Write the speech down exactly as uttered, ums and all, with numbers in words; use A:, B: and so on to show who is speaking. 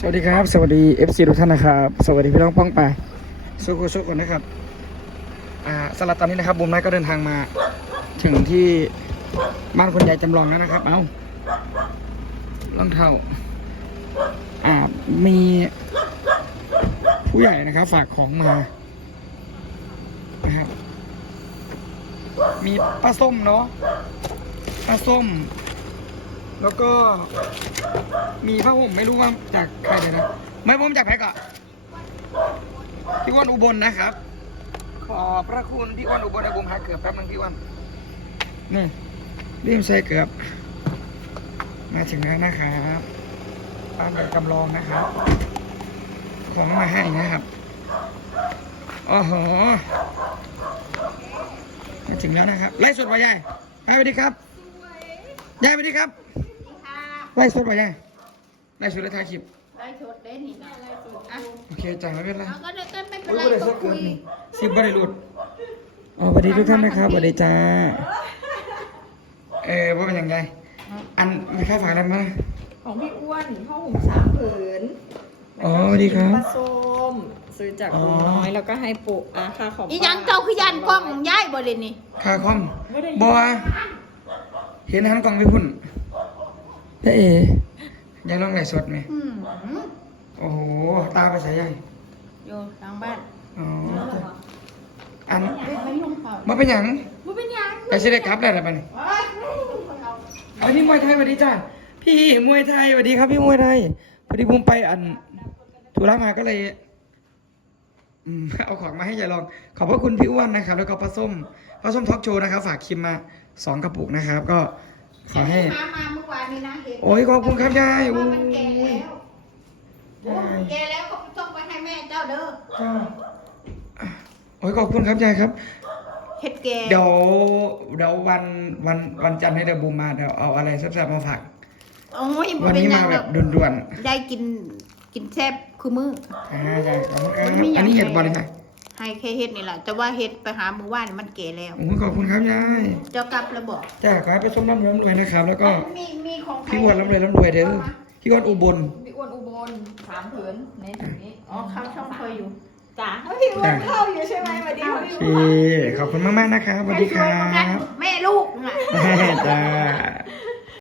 A: สวัสดีครับสวัสดี เอฟ ซี ทุกท่านนะครับสวัสดีพี่น้องป้องไปสุขุสุขก่อนนะครับอ่าสำหรับตอนนี้นะครับบุมน้อยก็เดินทางมาถึงที่บ้านคุณยายจำลองแล้วนะครับเอารองเท้าอ่ามีผู้ใหญ่นะครับฝากของมานะครับมีปลาส้มเนาะปลาส้มแล้วก็มีผ้าห่มไม่รู้ว่าจากใครเลยนะไม่ผมจากใครก่อนพี่อ้วนอุบลนะครับ ขอบพระคุณพี่อ้วนอุบลนะผมหาเกือบแป๊บนึงพี่อ้วนนี่รีบใส่เกือบมาถึงแล้วนะครับบ้านใหญ่จำลองนะครับของมาให้นะครับโอ้โหมาถึงแล้วนะครับไล่สดไปยายสวัสดีครับยายสวัสดีครับไล่สดไปยายไล่สดแล้วถ่ายคลิป
B: ไล่ชดได้นี่นะอ่ะ
A: โอเคจ่ายไม่เป็นไร
B: เราก็ได้เต้นไม่เป็น
A: โอ้ย
B: ไร
A: บริ
B: ก็
A: ษัทเกิ
B: คุ
A: น
B: ย
A: นี่สิบบริษัทอ๋อสวัสดีทุกท่านนะครับสวัสดีจ้าเออว่าเป็นยังไงอันมีใครฝากอะไรมา
C: ของพี่อ้วนผ้าห่มสามผืน
A: อ๋อสวัสดีครับ
C: ปลาส้มซื้อจากปูน้อยแล้วก็ให้ปุอาค่าของ
B: อีหยังเจ้าคือยันกล้องย้ายบ่เลยนี่
A: คาคอมบัวเห็นหันกล่องไปพุ่นเอ๊ะยังลองไหลสดไหม
B: อืม
A: โอ้โหตาไปใส่ใหญ่
B: อยู่ทางบ้าน
A: อ๋ออัน
B: ไม่ยุ่งเขา
A: มาเป็นหยัง
B: บ่เป็นหยัง
A: ไปเสด็จกลับได้หรือเปล่านี่เอาพี่มวยไทยสวัสดีจ้าพี่มวยไทยสวัสดีครับพี่มวยไทยพอดีผมไปอันธุระมาก็เลยอืมเอาของมาให้ยายลองขอบพระคุณพี่อ้วนนะครับ แล้วก็ปลาส้มปลาส้มท็อกโชว์นะครับ ฝากคิมมาสองกระปุกนะครับ ก็ขอให้
B: หามาเมื่อวานนี้นะเห็น
A: โอ้ยขอบคุณครับยาย
B: ว่า
A: โอ้
B: มันแก่แล้ว
A: ยยาย
B: แก่แล้วก็ต้องไปให้แม่เจ้าเด้อ
A: จ้าโอ้ยขอบคุณครับยายครับ
B: เฮ็ดแก่
A: เดี๋ยวเดี๋ยววันวันวันจันทร์ให้เดี๋ยวบูมมาเดี๋ยวเอาอะไรแซ่บๆมาฝาก
B: โอ้ยบ่
A: วัน
B: เป็น
A: นี้
B: หยั
A: มาง แบ
B: ด
A: บอก ด่วน
B: ได้กินกินแซ่บคือมื้อ
A: ๆอ่ายายขอบคุณครับ
B: มันมีอย่าง
A: อันนี้เห็ดบอลเลยค่ะ
B: ให้แค่เฮ็ดนี่แหละแต่ว่าเฮ็ดไปหามื้อวานมันแก่แล้ว
A: โอ้ยขอบคุณครับยาย
B: เจ้ากลับแล้วบอก
A: จ้าขอให้ไปส้มร่ำรวยนะครับ แล้วก็
B: มีมีของใคร
A: พี่อ้วนร่ำรวยร่ำรวยเด้อพี่อ้วนอุบล
C: พี่อ้วนอุบลสามผืนในถุงนี้
B: อ๋อเข้าช่องเคยอยู่
C: จ้าพี่อ้วนเข้าอยู่ใช่ไหมสวัสดีค่ะพี่อ้วน
A: พี่ขอบคุณมากๆนะครับสวัสดีครั
B: ให้ช่วยเหมือนกัน
A: บ
B: แม่ลูกน่ะ
A: จ้า